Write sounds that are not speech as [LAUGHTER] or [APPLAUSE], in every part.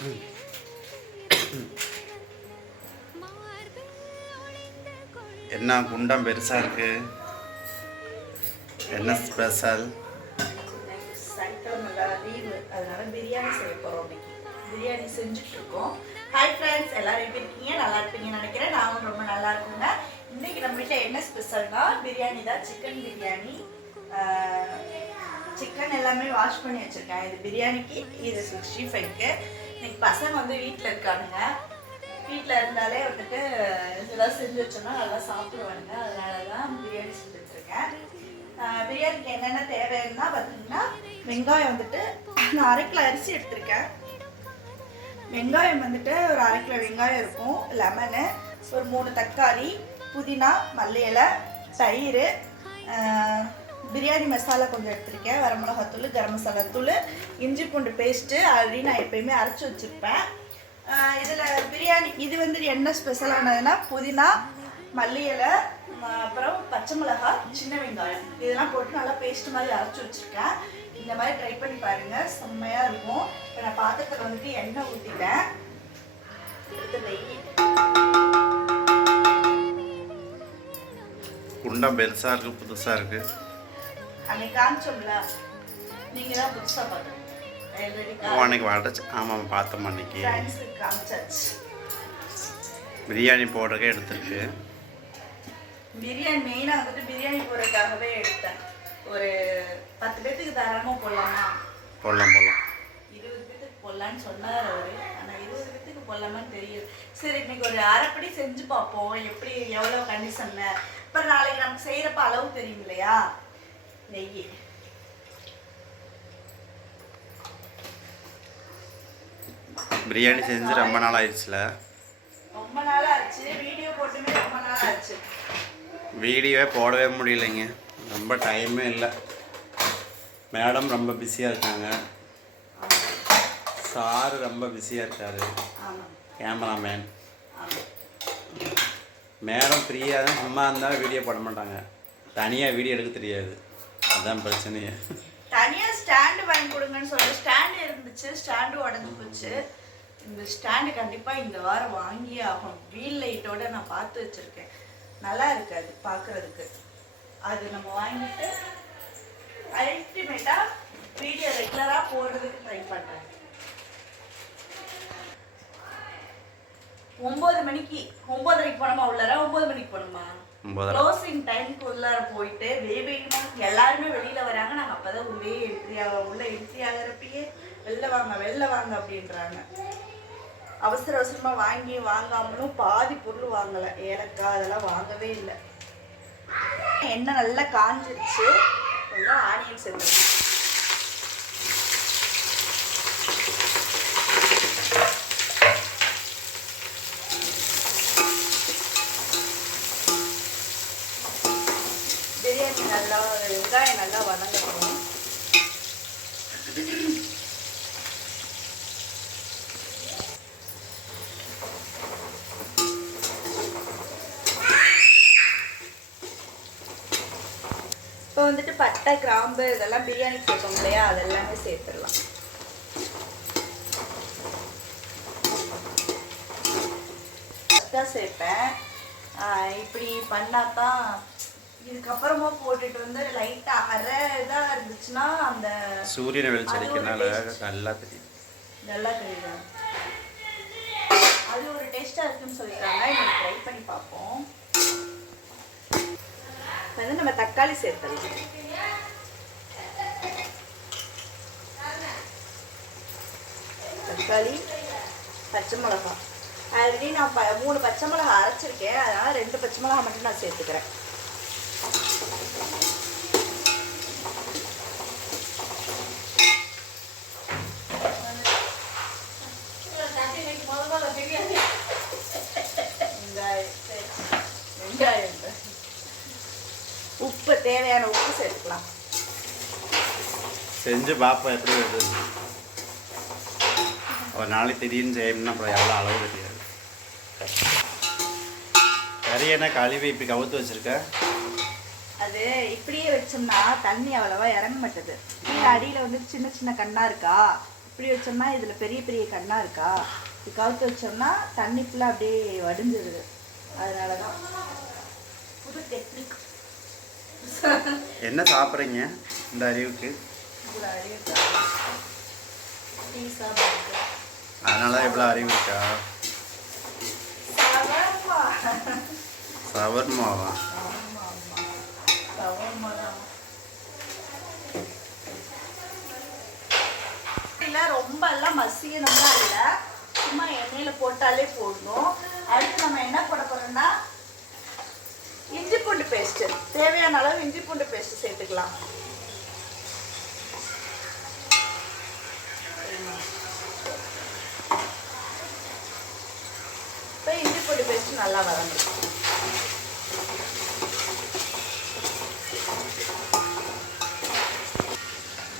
[COUGHS] என்ன குண்டம் பெருசாக இருக்கு? என்ன ஸ்பெஷல் பிரியாணி செஞ்சுட்டு இருக்கோம் ஹாய் ஃப்ரெண்ட்ஸ் எல்லாரும் எப்படி இருக்கீங்க? நல்லா இருப்பீங்கன்னு நினைக்கிறேன். நானும் ரொம்ப நல்லா இருக்குங்க. இன்னைக்கு நம்ம வீட்டில் என்ன ஸ்பெஷல்னா பிரியாணி தான். சிக்கன் பிரியாணி. சிக்கன் எல்லாமே வாஷ் பண்ணி வச்சுருக்கேன். இது பிரியாணிக்கு இது சிக்ஸ்டி ஃபைவ்க்கு இன்னைக்கு பசங்க வந்து வீட்டில் இருக்கானுங்க. வீட்டில் இருந்தாலே வந்துட்டு இதெல்லாம் செஞ்சு வச்சோம்னா நல்லா சாப்பிடுவானுங்க. அதனால தான் பிரியாணி செஞ்சுட்ருக்கேன். பிரியாணிக்கு என்னென்ன தேவைன்னா பார்த்தீங்கன்னா வெங்காயம் வந்துட்டு நான் அரை கிலோ அரிசி எடுத்திருக்கேன். வெங்காயம் வந்துட்டு ஒரு அரை கிலோ வெங்காயம் இருக்கும். லெமனு ஒரு மூணு தக்காளி புதினா மல்லி இலை தயிர் பிரியாணி மசாலா கொஞ்சம் எடுத்திருக்கேன். வரமிளகாத்தூள் கரம் மசாலா தூள் இஞ்சி பூண்டு பேஸ்ட்டு ஆல்ரெடி நான் எப்பயுமே அரைச்சி வச்சுருப்பேன். இதில் பிரியாணி இது வந்து என்ன ஸ்பெஷலானதுன்னா புதினா மல்லி இலை அப்புறம் பச்சை மிளகாய் சின்ன வெங்காயம். இதெல்லாம் போட்டு நல்லா பேஸ்ட் மாதிரி அரைச்சி வச்சுருக்கேன். இந்த மாதிரி ட்ரை பண்ணி பாருங்கள் செம்மையாக இருக்கும். இப்போ நான் பாத்திரத்தில் வந்துட்டு எண்ணெய் ஊற்றிட்டேன் குண்டம் பெருசாக இருக்குது புதுசாக இருக்குது அன்னைக்கு காமிச்சோம்ல நீங்கள் தான் புதுசாக பார்த்துருக்கீங்க ஓ அன்னைக்கு வடச்சு ஆமாம் பார்த்தோம் அன்னைக்கு. காமிச்சாச்சு. பிரியாணி போடுறதுக்கே எடுத்துருக்கு. பிரியாணி மெயினாக வந்துட்டு பிரியாணி போடுறதுக்காகவே எடுத்தேன். ஒரு பத்து பேர்த்துக்கு தாராளமாக போடலாமா? போடலாம் போடலாம். இருபது பேர்த்துக்கு போடலான்னு சொன்னார் அவர். ஆனால் இருபது பேர்த்துக்கு போடலாமான்னு தெரியுது சரி இன்னைக்கு ஒரு அரைப்படி செஞ்சு பார்ப்போம். எப்படி எவ்வளோ கண்டிஷன்ல இப்போ நாளைக்கு நமக்கு செய்கிறப்ப அளவு தெரியும் இல்லையா? நெய். பிரியாணி செஞ்சு ரொம்ப நாள் ஆயிடுச்சுல ரொம்ப நாளாக ஆச்சு வீடியோ போட்டுமே ரொம்ப நாள் ஆச்சு வீடியோவே போடவே முடியலைங்க. ரொம்ப டைமே இல்லை. மேடம் ரொம்ப பிஸியாக இருக்காங்க. சாரு ரொம்ப பிஸியாக இருக்காரு. கேமராமேன். மேடம் ஃப்ரீயாக தான் சும்மா இருந்தாலும் வீடியோ போட மாட்டாங்க. தனியாக வீடியோ எடுக்க தெரியாது. அதான் பிரச்சனையே. தனியாக ஸ்டாண்டு வாங்கி கொடுங்கன்னு சொல்லி ஸ்டாண்டு இருந்துச்சு ஸ்டாண்டு உடஞ்சி போச்சு. இந்த ஸ்டாண்டு கண்டிப்பாக இந்த வாரம் வாங்கியே ஆகும் வீல் லைட்டோட நான் பார்த்து வச்சுருக்கேன். நல்லா இருக்கு அது பார்க்குறதுக்கு. அது நம்ம வாங்கிட்டு அல்டிமேட்டாக வீடியோ ரெகுலராக போடுறதுக்கு ட்ரை பண்ணுறேன் ஒம்பது மணிக்கு ஒம்பதரைக்கு போனோமா உள்ளார? ஒம்பது மணிக்கு போகணுமா? க்ளோசிங் டைம்க்கு உள்ளார போயிட்டு வேவேகமா எல்லாருமே வெளியில வராங்க. நாங்க அப்பதான் உள்ளே என்ட்ரி ஆகும் உள்ள என்ட்ரி ஆகிறப்பயே வெளில வாங்க வெளில வாங்க அப்படின்றாங்க. அவசர அவசரமா வாங்கி வாங்காமலும் பாதி பொருள் வாங்கல. ஏலக்காய் அதெல்லாம் வாங்கவே இல்லை. எண்ணெய் நல்லா காஞ்சிருச்சு. எல்லாம் ஆனியன் சேர்த்துக்கணும் பிரியாணி நல்லா வெங்காயம் நல்லா வதங்கணும் இப்போ வந்துட்டு பட்டை கிராம்பு இதெல்லாம் பிரியாணி சேர்க்கணும் இல்லையா? அதெல்லாமே சேர்த்துடலாம். பட்டை சேர்ப்பேன். ஆஹ் இப்படி பண்ணாதான் இதுக்கப்புறமா போட்டுட்டு வந்து லைட்டாக அரை இதாக இருந்துச்சுன்னா அந்த சூரியனை வெளிச்சடிக்கிறனால நல்லா தெரியும். நல்லா தெரியுது? அது ஒரு டேஸ்ட்டாக இருக்குன்னு சொல்லிட்டாங்க. இன்னைக்கு ட்ரை பண்ணி பார்ப்போம். வந்து நம்ம தக்காளி சேர்த்துடலாம் தக்காளி பச்சை மிளகா ஆல்ரெடி நான் ப மூணு பச்சை மிளகா அரைச்சிருக்கேன். அதனால் ரெண்டு பச்சை மிளகா மட்டும் நான் சேர்த்துக்கிறேன் வெங்காயம் சரி. வெங்காயம் உப்பு தேவையான உப்பு சேர்த்துக்கலாம். செஞ்சு பார்ப்போம் எப்படி வருது. ஒரு நாளைக்கு திடீர்னு செய்யணும்னா அப்புறம் எவ்வளோ அளவு தெரியாது. கறி என்ன கழுவி இப்படி கவுத்து வச்சிருக்க அது இப்படியே வச்சோம்னா தண்ணி அவ்வளவா இறங்க மாட்டேது. கீழே அடியில் வந்து சின்ன சின்ன கண்ணா இருக்கா? இப்படி வச்சோம்னா இதில் பெரிய பெரிய கண்ணாக இருக்கா? இது கவுத்து வச்சோம்னா தண்ணி ஃபுல்லாக அப்படியே வடிஞ்சிருது. அதனால தான் புது டெக்னிக் என்ன சாப்பிட்றீங்க இந்த அறிவுக்கு? அதனால தான் இவ்வளோ அறிவு இருக்கா? சவர்மா. சவர்மாவா? ரொம்ப எல்லாம் மசியணும்னா இல்லை. சும்மா எண்ணெயில் போட்டாலே போடணும் அடுத்து நம்ம என்ன போட போறோம்னா இஞ்சி பூண்டு பேஸ்ட் தேவையான அளவு இஞ்சி பூண்டு பேஸ்ட் சேர்த்துக்கலாம். இப்போ இஞ்சி பூண்டு பேஸ்ட் நல்லா வதங்கும்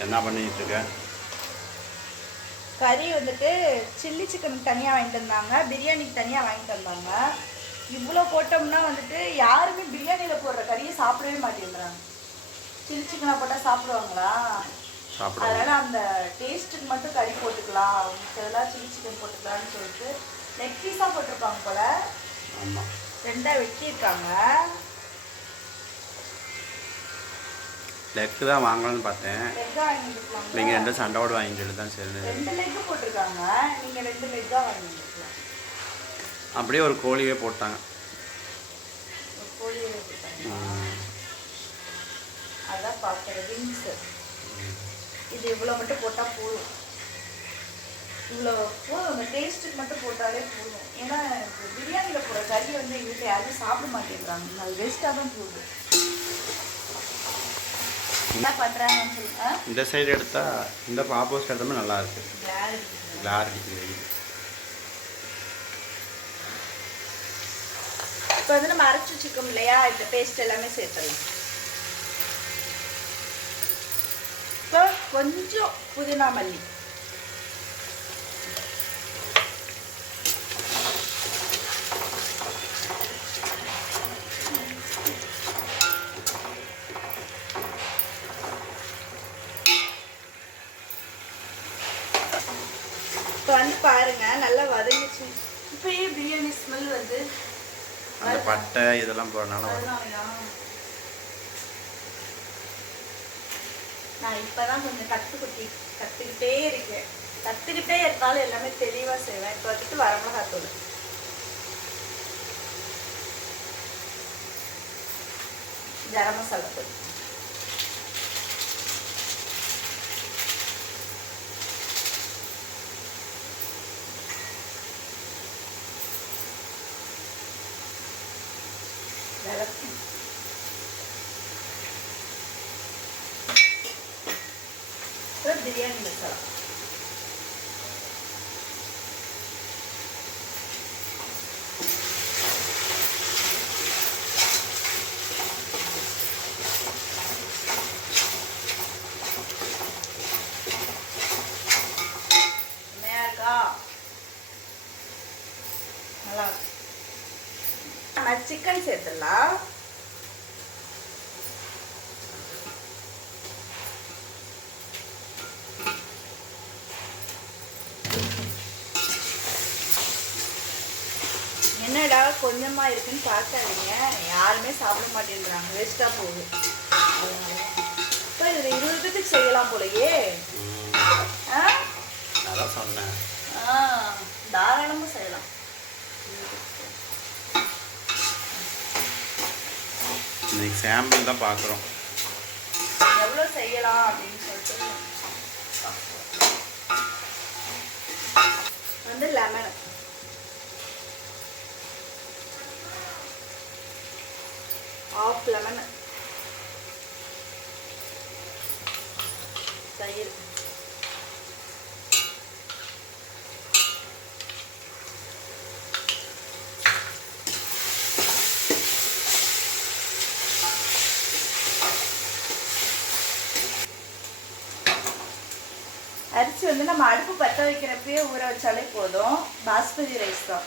என்ன பண்ணிட்டு இருக்க கறி வந்துட்டு சில்லி சிக்கனுக்கு தனியாக வாங்கிட்டு வந்தாங்க. பிரியாணிக்கு தனியாக வாங்கிட்டு வந்தாங்க. இவ்வளோ போட்டோம்னா வந்துட்டு யாருமே பிரியாணியில் போடுற கறியை சாப்பிடவே மாட்டேங்கிறாங்க. சில்லி சிக்கனை போட்டால் சாப்பிடுவாங்களா? அதனால அந்த டேஸ்ட்டுக்கு மட்டும் கறி போட்டுக்கலாம். மிச்சதெல்லாம் சில்லி சிக்கன் போட்டுக்கலாம்னு சொல்லிட்டு லெக் பீஸாக போட்டிருப்பாங்க போல. ரெண்டாக வெட்டியிருக்காங்க. லெக்கு தான் வாங்கலாம்னு பார்த்தேன். வாங்கிட்டு நீங்கள் ரெண்டும் சண்டோடு வாங்கி சொல்லி தான் சரி ரெண்டு லெக்கு போட்டிருக்காங்க. நீங்கள் ரெண்டு லெக்காக வாங்கிருக்கலாம் அப்படியே ஒரு கோழியே போட்டாங்க. அதான் பார்க்குறேன் விங்ஸு இது இவ்வளோ மட்டும் போட்டால் போதும். இவ்வளோ போதும் அந்த டேஸ்ட்டுக்கு மட்டும் போட்டாலே போதும். ஏன்னா பிரியாணியில் போடுற கறி வந்து எங்கள் வீட்டில் யாரும் சாப்பிட மாட்டேங்கிறாங்க. அது வேஸ்ட்டாக தான் போகுது. என்ன பண்ணுறாங்கன்னு சொல்லுங்க இந்த சைடு எடுத்தால் இந்த ஆப்போசிட் எடுத்தோம்னா நல்லா இருக்கு. கிளார் அடிக்குது இப்போ வந்து நம்ம அரைச்சி வச்சுக்கோம் இல்லையா? இந்த பேஸ்ட் எல்லாமே சேர்த்துடலாம். இப்போ கொஞ்சம் புதினா மல்லி. இப்போ வந்து பாருங்க நல்லா வதங்கிச்சு இப்பயே பிரியாணி ஸ்மெல் வந்து அந்த பட்டை இதெல்லாம் போடுறதுனால வரும். நான் இப்பதான் கொஞ்சம் கற்றுக்குட்டி கற்றுக்கிட்டே இருக்கேன். கற்றுக்கிட்டே இருந்தாலும் எல்லாமே தெளிவாக செய்வேன். இப்போ வந்துட்டு வரமிளகாத்தூள். கரம் மசாலா தூள் மிளகு. அப்புறம் பிரியாணி மசாலா செம்மையா இருக்கா நல்லா இருக்கு நம்ம சிக்கன் சேர்த்துடலாம் என்னடா கொஞ்சமா இருக்குன்னு பார்க்காதீங்க. யாருமே சாப்பிட மாட்டேன்றாங்க. வேஸ்டா போகுது. இப்போ இதில் இருபது பேத்துக்கு செய்யலாம் போலயே. ஆ? அதான் சொன்னேன். ஆ தாராளமாக செய்யலாம். இன்னைக்கு சாம்பிள் தான் பார்க்குறோம். எவ்வளோ செய்யலாம் அப்படின்னு சொல்லிட்டு. வந்து லெமன் ஆஃப் லெமன் தயிர். அரிசி வந்து நம்ம அடுப்பு பற்ற வைக்கிறப்பயே ஊற வச்சாலே போதும். பாஸ்மதி ரைஸ் தான்.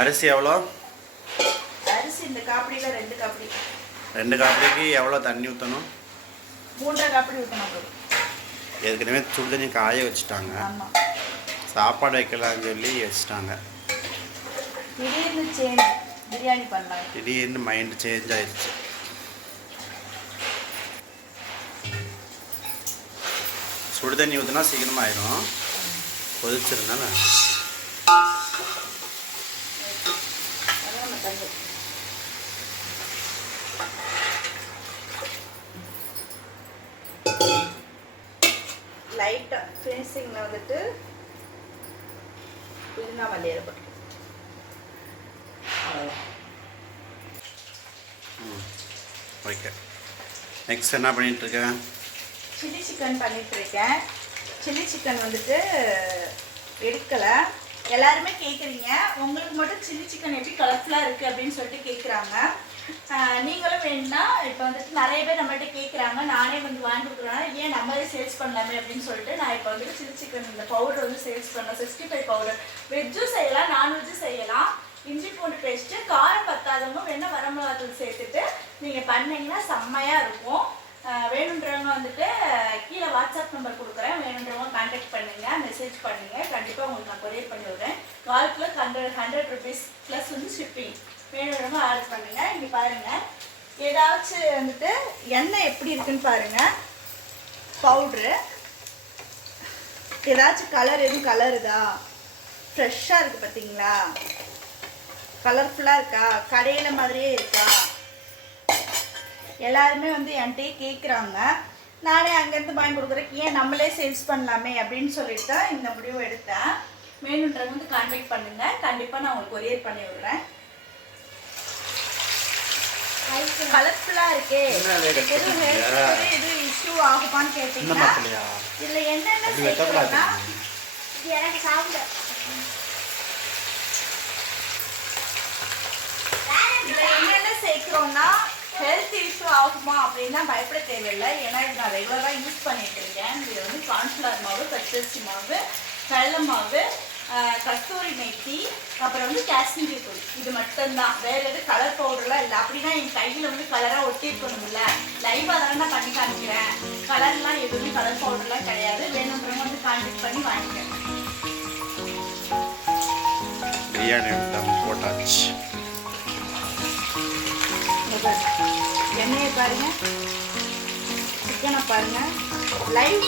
அரிசி எவ்வளோ? அரிசி இந்த காப்பிடியில் ரெண்டு காப்பிடி. ரெண்டு காப்பிக்கு எவ்வளோ தண்ணி ஊற்றணும் மூன்றரை காப்பிடி ஊற்றணும் ஏற்கனவே சுடு தண்ணி காய வச்சுட்டாங்க. சாப்பாடு வைக்கலாம்னு சொல்லி வச்சுட்டாங்க. திடீர்னு சேஞ்ச் பிரியாணி பண்ணலாம். திடீர்னு மைண்டு சேஞ்ச் ஆயிடுச்சு. சுடு தண்ணி ஊற்றினா சீக்கிரமாக ஆயிடும் கொதிச்சிருந்தானே அதான் நம்ம தண்ணி ஃபினிஷிங்கில் வந்துட்டு புதினா மல்லியில் போட்டு ஓகே. நெக்ஸ்ட் என்ன பண்ணிட்டு இருக்கேன் சில்லி சிக்கன் பண்ணிட்டு இருக்கேன் சில்லி சிக்கன் வந்துட்டு எடுக்கலை. எல்லாருமே கேட்குறீங்க உங்களுக்கு மட்டும் சில்லி சிக்கன் எப்படி கலர்ஃபுல்லாக இருக்குது அப்படின்னு சொல்லிட்டு கேட்குறாங்க நீங்களும் வேணும்னா இப்போ வந்துட்டு நிறைய பேர் நம்மகிட்ட கேட்குறாங்க நானே வந்து வாங்கி கொடுக்குறேன் ஏன் நம்மளே சேல்ஸ் பண்ணலாமே அப்படின்னு சொல்லிட்டு நான் இப்போ வந்துட்டு சில்லி சிக்கன் இந்த பவுடர் வந்து சேல்ஸ் பண்ணேன் சிக்ஸ்டி ஃபைவ் பவுடர் வெஜ்ஜும் செய்யலாம் நான்வெஜ்ஜும் செய்யலாம். இஞ்சி பூண்டு பேஸ்ட்டு காரம் பத்தாதவங்க வேணா வரமிளகாத்தூள் சேர்த்துட்டு நீங்கள் பண்ணீங்கன்னா செம்மையாக இருக்கும். வேணுன்றவங்க வந்துட்டு கீழே வாட்ஸ்அப் நம்பர் கொடுக்குறேன். வேணுன்றவங்க கான்டாக்ட் பண்ணுங்கள் மெசேஜ் பண்ணுங்கள் கண்டிப்பாக உங்களுக்கு நான் கொரியர் பண்ணி விடுறேன் கால் kilo hundred hundred rupees plus வந்து ஷிப்பிங் வேணுன்றவங்க ஆர்டர் பண்ணுங்க இங்கே பாருங்க ஏதாச்சும் வந்துட்டு எண்ணெய் எப்படி இருக்குன்னு பாருங்க. பவுட்ரு ஏதாச்சும் கலர் எதுவும் கலருதா ஃப்ரெஷ்ஷாக இருக்குது பார்த்தீங்களா கலர்ஃபுல்லாக இருக்கா? கடையில் மாதிரியே இருக்கா? எல்லாருமே வந்து என்கிட்டயே கேட்குறாங்க நானே அங்கேருந்து வாங்கி கொடுக்குறேன். ஏன் நம்மளே சேல்ஸ் பண்ணலாமே அப்படின்னு சொல்லிட்டு தான் இந்த முடிவு எடுத்தேன். வேணுன்றவங்க வந்து கான்டாக்ட் பண்ணுங்கள் கண்டிப்பாக நான் உங்களுக்கு கொரியர் பண்ணி விடுறேன். கலர்ஃபுல்லாக இருக்கே. எதுவும் எதுவும் இஷ்யூ ஆகுமான்னு என்ன கேட்டிங்கன்னா இதில் என்னென்ன சேர்க்கணும்னா எனக்கு சாப்பிட. இதுல என்னென்ன சேர்க்கிறோம்னா ஹெல்த் இஷ்யூ ஆகுமா அப்படின்னா பயப்பட தேவையில்லை. ஏன்னா இது நான் ரெகுலராக யூஸ் பண்ணிட்டு இருக்கேன். இது வந்து கார்ன்ஃப்ளவர் மாவு பச்சரிசி மாவு கடலை மாவு கஸ்தூரி மெத்தி அப்புறம் வந்து காஷ்மீரி தூள் இது மட்டும்தான். வேற எதுவும் கலர் பவுடர்லாம் இல்லை. அப்படின்னா என் கையில் வந்து கலராக ஒட்டிருக்கணும்ல லைவாக தானே நான் பண்ணி காமிக்கிறேன். கலர்லாம் எதுவுமே கலர் பவுடர்லாம் கிடையாது. வேணுன்றவங்க வந்து கான்டாக்ட் பண்ணி வாங்கிக்கிறேன் பிரியாணி போட்டாச்சு. எண்ணெயை பாருங்க. சிக்கனை பாருங்க. லைட்